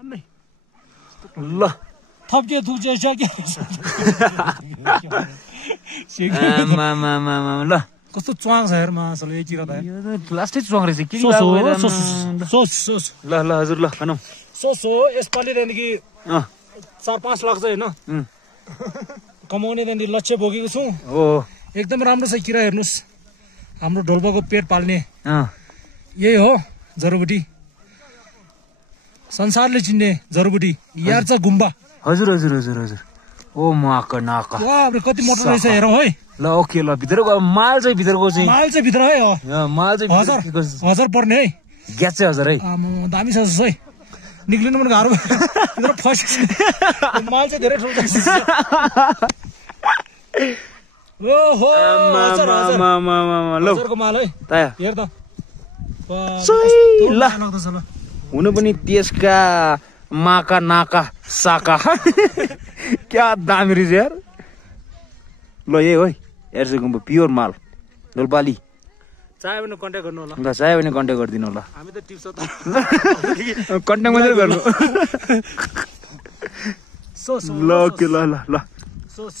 ल थप्के थुक्चे सक्यो ल कस्तो च्वाङ छ हेर मासले एकतिर त लास्टै च्वाङ रहेछ के सोस ल ल हजुर ल खानौ सोस हो यसपालि त्यहाँदेखि 4-5 लाख चाहिँ होइन कमाउने त्यहाँदेखि लक्ष्य बोकेको छु हो एकदम राम्रो छ किरा हेर्नुहोस् हाम्रो ढोल्पाको पेट पाल्ने यही हो जरुबुटी संसारले चिन्ने जरुबुटी यार छ गुम्बा हजुर हजुर हजुर हजुर ओ माका नाका कति मोटो रहेछ हेरौँ है ल ओके ल भित्रको माल चाहिँ भित्रको चाहिँ भित्र है माल चाहिँ 1000 पर्ने है ग्यास चाहिँ हजुर है दामी छ है निक्लिनु पनि गाह्रो भित्र फस माल चाहिँ धेरै ठुलो रहेछ ओहो हजारको माल है हेर त ल हुनु पनि त्यसका माका नाका साका क्या दामी रहेछ यार ल यही हो एर्से गुम्बा प्योर माल डोल्पाली चाह्यो भने कन्ट्याक्ट गर्नु होला ल चाह्यो भने कन्ट्याक्ट गरिदिनु होला हामी त टिप्स त कन्ट्याक्ट मात्रै गर्नु सोस ल ओके ल ल ल सोस